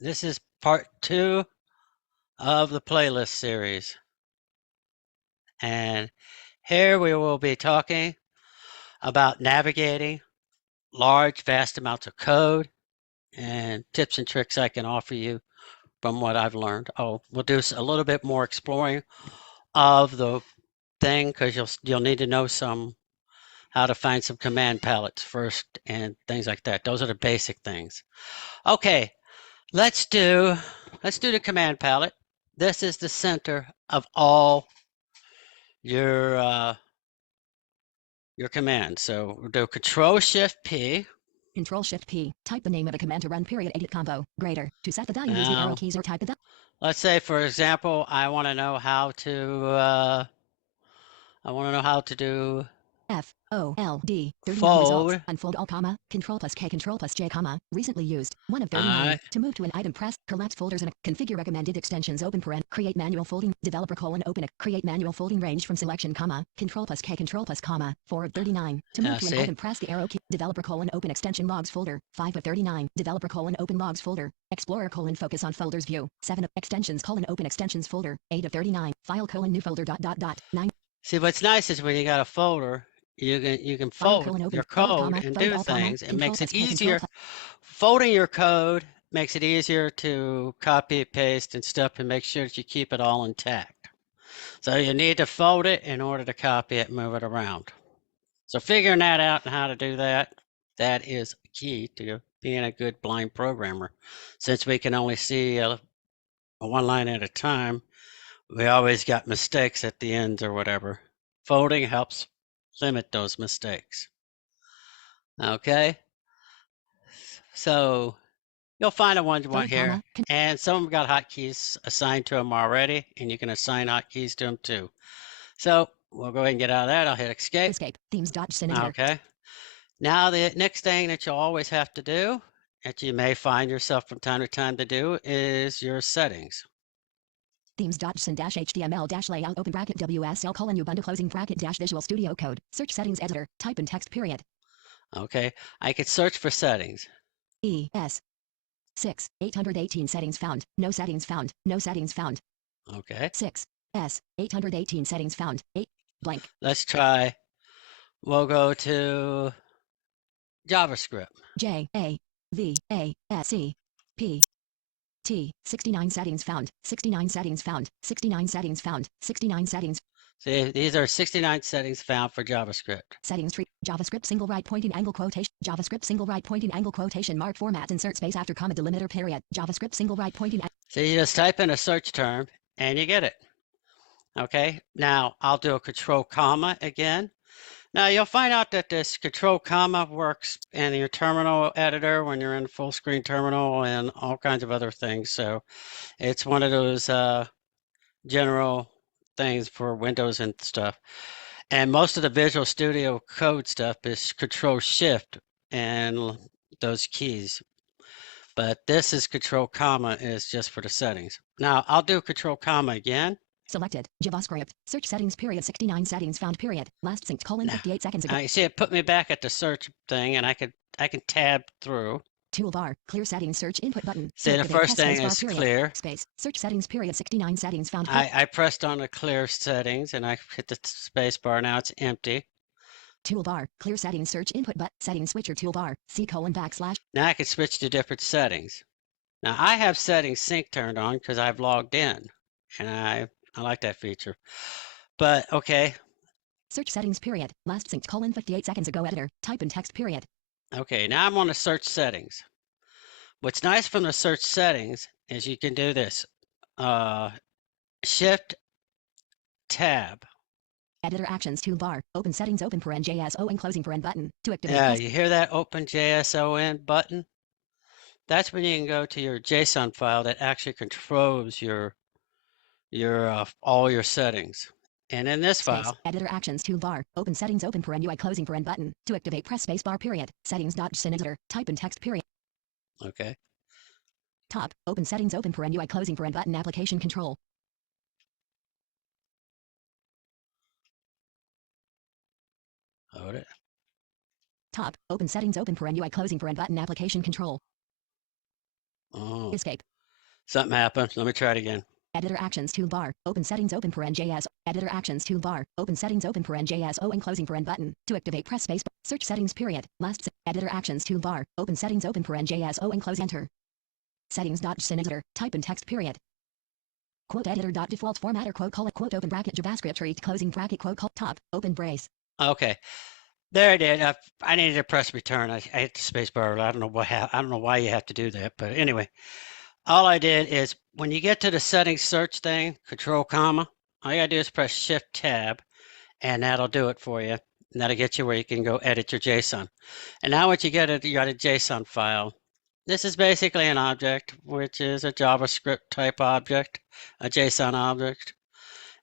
This is part 2 of the playlist series. And here we will be talking about navigating large, vast amounts of code and tips and tricks I can offer you from what I've learned. Oh, we'll do a little bit more exploring of the thing because you'll need to know how to find some command palettes first and things like that. Those are the basic things. Okay, let's do the command palette. This is the center of all your command. So we'll do Control-Shift-P. Control-Shift-P. Type the name of a command to run period edit combo. Greater. To set the value, use the arrow Now, keys or type the let's say, for example, I want to know how to do F-O-L-D. 39 results. fold. Unfold all comma. Control plus K Control plus J comma. Recently used. 1 of 39. Alright. To move to an item, press collapse folders and configure recommended extensions. Open paren. Create manual folding. Developer colon open it. Create manual folding range from selection comma. Control plus K Control plus comma. 4 of 39. To move to an item, press the arrow key. Developer colon open extension logs folder. 5 of 39. Developer colon open logs folder. Explorer colon focus on folders view. 7 of extensions colon open extensions folder. 8 of 39. File colon new folder ... 9. See, what's nice is when you got a folder, you can File fold colon open. your Fold code comma. and Fold do all comma. things. It Control makes plus it K Control easier. Folding your code makes it easier to copy, paste, and stuff, and make sure that you keep it all intact. So you need to fold it in order to copy it and move it around. So figuring that out and how to do that, that is key to being a good blind programmer. Since we can only see a one line at a time, we always got mistakes at the ends or whatever. Folding helps limit those mistakes. Okay, so you'll find the ones you want here, and some of them got hotkeys assigned to them already, and you can assign hotkeys to them too. So we'll go ahead and get out of that. I'll hit escape. Escape. Themes dot editor. Okay. Now the next thing that you'll always have to do, that you may find yourself from time to time to do, is your settings. Themes.sin-html layout open bracket WSL colon Ubuntu closing bracket dash Visual Studio Code. Search settings editor. Type in text period. Okay, I could search for settings. ES 6 818 settings found. No settings found. No settings found. Okay. 6 S 818 settings found. 8 blank. Let's try. We'll go to JavaScript. JAVASC T 69 settings found. 69 settings found. 69 settings found. 69 settings. See, these are 69 settings found for JavaScript. Settings tree. JavaScript single right pointing angle quotation. JavaScript single right pointing angle quotation mark format insert space after comma delimiter period. JavaScript single right pointing. So you just type in a search term and you get it. Okay, now I'll do a control comma again. Now you'll find out that this control comma works in your terminal editor when you're in full screen terminal and all kinds of other things. So it's one of those general things for Windows and stuff. And most of the Visual Studio Code stuff is Control Shift and those keys. But this is control comma is just for the settings. Now I'll do control comma again. Selected. JavaScript. Search settings period 69 settings found period. Last synced colon 58 seconds ago. I see it put me back at the search thing and I can tab through. Toolbar. Clear settings search input button. See, the first thing is clear. Space. Search settings period 69 settings found. I pressed on the clear settings and I hit the space bar. Now it's empty. Toolbar. Clear settings search input button. Settings switcher toolbar. C:/. Now I can switch to different settings. Now I have settings sync turned on because I've logged in and I like that feature. But okay. Search settings period. Last synced colon 58 seconds ago editor. Type in text period. Okay, now I'm on the search settings. What's nice from the search settings is you can do this. Shift tab. Editor actions toolbar. Open settings open paren JSON closing paren button. To activate. Yeah, you hear that open JSON button? That's when you can go to your JSON file that actually controls your all your settings. And in this file, editor actions toolbar. Open settings open paren UI closing paren button. To activate press space bar period. Settings.sin editor. Type in text period. Okay. Top. Open settings open paren UI closing paren button application control. Hold it. Top. Open settings open paren UI closing paren button application control. Oh, Escape. something happened. Let me try it again. Editor actions toolbar. Open settings. Open paren JS. Editor actions toolbar. Open settings. Open paren JS. O and closing paren button. To activate, press space. Search settings. Period. Editor actions toolbar. Open settings. Open paren JS. O and close. Enter. Settings.json editor. Type in text. Period. Quote editor. Default formatter. Quote colon. Quote open bracket. JavaScript tree. Closing bracket. Quote top. Open brace. Okay. There I did. I needed to press return. I hit the space bar. I don't know why you have to do that, but anyway, all I did is when you get to the settings search thing, Control comma, all you gotta do is press Shift Tab, and that'll do it for you. And that'll get you where you can go edit your JSON. And now what you got a JSON file. This is basically an object, which is a JavaScript type object, a JSON object.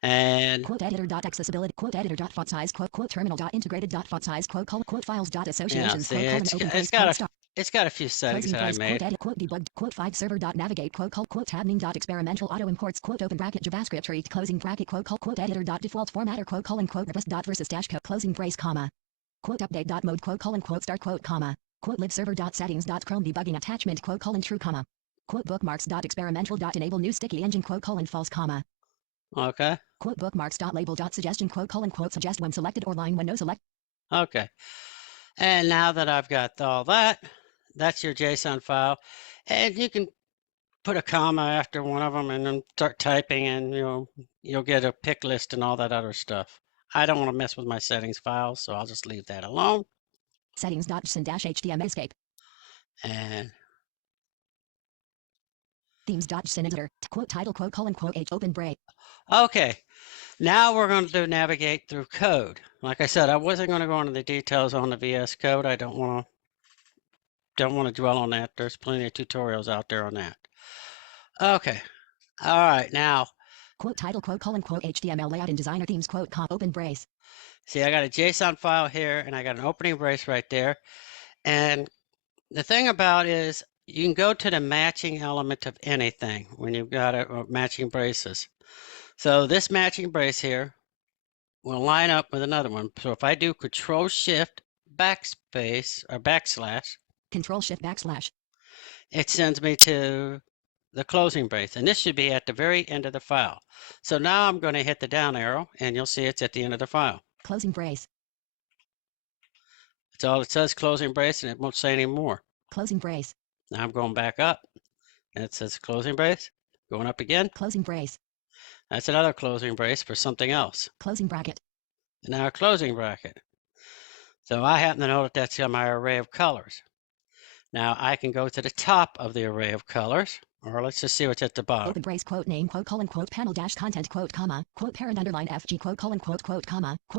And quote editor dot accessibility quote editor dot font size quote terminal dot integrated dot font size quote files dot associations yeah, quote see, open it's got a few settings that I made. Quote edit quote debug quote 5 server dot navigate quote tabning dot experimental auto imports quote open bracket JavaScript tree closing bracket quote editor dot default formatter quote reverse dot versus dash code closing brace comma quote update dot mode quote start quote comma quote live server dot settings dot chrome debugging attachment quote true comma quote bookmarks dot experimental dot enable new sticky engine quote false comma. Okay. Quote bookmarks dot label dot suggestion quote suggest when selected or line when no select. Okay. And now that I've got all that, that's your JSON file. And you can put a comma after one of them and then start typing, and you'll get a pick list and all that other stuff. I don't want to mess with my settings file, so I'll just leave that alone. Settings.json-html escape. And themes.json editor quote title quote h open break. Okay. Now we're going to navigate through code. Like I said, I wasn't going to go into the details on the vsCode. I don't want to dwell on that. There's plenty of tutorials out there on that. Okay. All right. Now, quote title quote HTML layout and designer themes quote open brace. See, I got a JSON file here, and I got an opening brace right there. And the thing about is you can go to the matching element of anything when you've got matching braces. So this matching brace here will line up with another one. So if I do Control Shift backspace or backslash, Control Shift backslash, it sends me to the closing brace, and this should be at the very end of the file. So now I'm going to hit the down arrow, and you'll see it's at the end of the file. Closing brace. That's all it says, closing brace, and it won't say any more. Closing brace. Now I'm going back up, and it says closing brace. Going up again. Closing brace. That's another closing brace for something else. Closing bracket. And now a closing bracket. So I happen to know that that's my array of colors. Now I can go to the top of the array of colors, or let's just see what's at the bottom. Open brace quote name quote panel dash content quote comma quote parent underline FG quote comma quote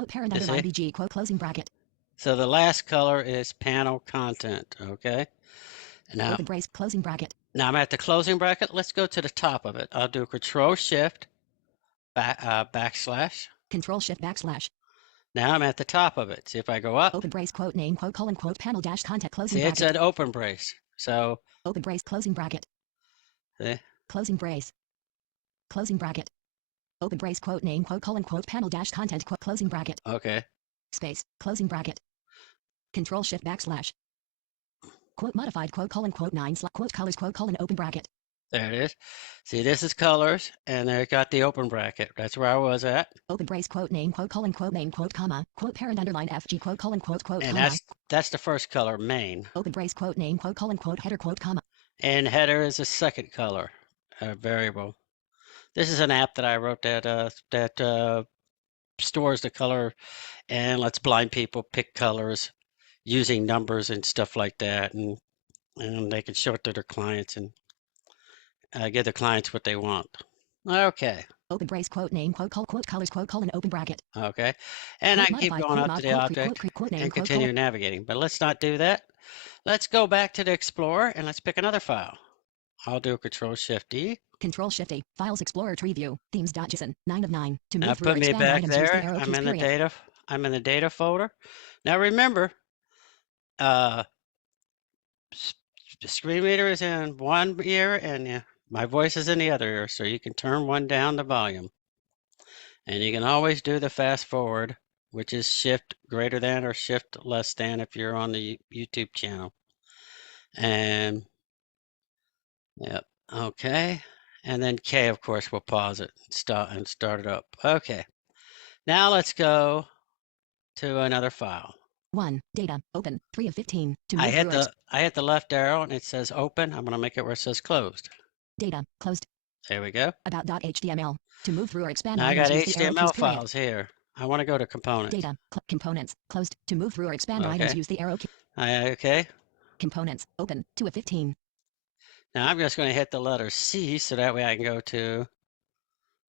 parent underline BG quote closing bracket. So the last color is panel content, okay? And now, open brace closing bracket. Now I'm at the closing bracket. Let's go to the top of it. I'll do Control Shift backslash. Control Shift backslash. Now I'm at the top of it. See if I go up. Open brace quote name quote panel dash content closing See, bracket. it said open brace. So open brace closing bracket. See? Closing brace. Closing bracket. Open brace quote name quote panel dash content quote closing bracket. Okay. Space closing bracket. Control Shift backslash. Quote modified quote 9 quote colors quote open bracket. There it is. See, this is colors, and there got the open bracket. That's where I was at. Open brace quote name quote comma quote parent underline FG quote and comma. that's the first color, main. Open brace quote name quote header quote comma. And header is the second color variable. This is an app that I wrote that stores the color and lets blind people pick colors using numbers and stuff like that, and they can show it to their clients and give the clients what they want. Okay. Open brace quote name quote colors quote open bracket. Okay. And quote I keep going up to the object and continue navigating. But let's not do that. Let's go back to the Explorer and let's pick another file. I'll do Control Shift D. Control Shift A. Files Explorer tree view. Themes.json. 9 of 9. To move Now through put me back there. I'm in the period. data folder. Now remember, screen reader is in one ear and my voice is in the other ear, so you can turn one down the volume. And you can always do the fast forward, which is Shift greater than or Shift less than if you're on the YouTube channel. And Yep. Okay. And then K, of course, we'll pause it and start it up. Okay. Now let's go to another file. 1. Data. Open. 3 of 15. To I move hit through the left arrow and it says open. I'm going to make it where it says closed. data. Closed. There we go. About.html. To move through or expand Now I items, got use the arrow keys. HTML files here. I want to go to components. Data. Components. Closed. To move through or expand items, use the arrow key. Okay. Components. Open. 2 of 15. Now I'm just going to hit the letter C so that way I can go to,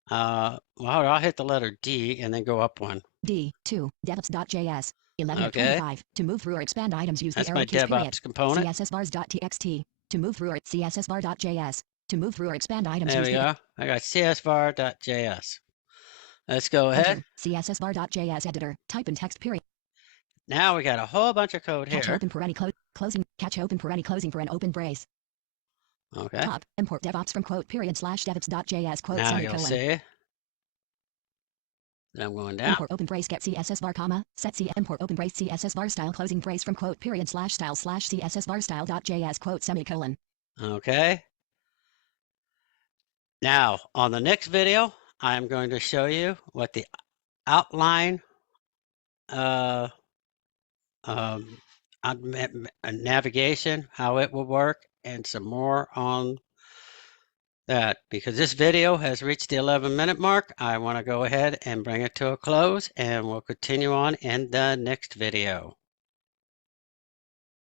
well, I'll hit the letter D and then go up one. D. 2. DevOps.js. 11 of Okay. 25. To move through or expand items, use That's the my arrow keys. DevOps component. CSSVars.txt. To move through or CSSVar.js. To move through or expand items, There use we the go. I got csvar.js. Let's go ahead. Enter. CSSVar.js editor. Type in text period. Now we got a whole bunch of code Catch here. open parenti closing. Catch open parenti closing for an open brace. Okay. Top. Import DevOps from quote period slash DevOps.js quote Now semicolon. you'll see. Then I'm going down. Import open brace get CSSVar comma set C import open brace CSSVar style closing brace from quote period slash style slash CSSVar style.js quote semicolon. Okay. Now on the next video, I'm going to show you what the outline navigation, how it will work, and some more on that. Because this video has reached the 11-minute mark, I want to go ahead and bring it to a close, and we'll continue on in the next video.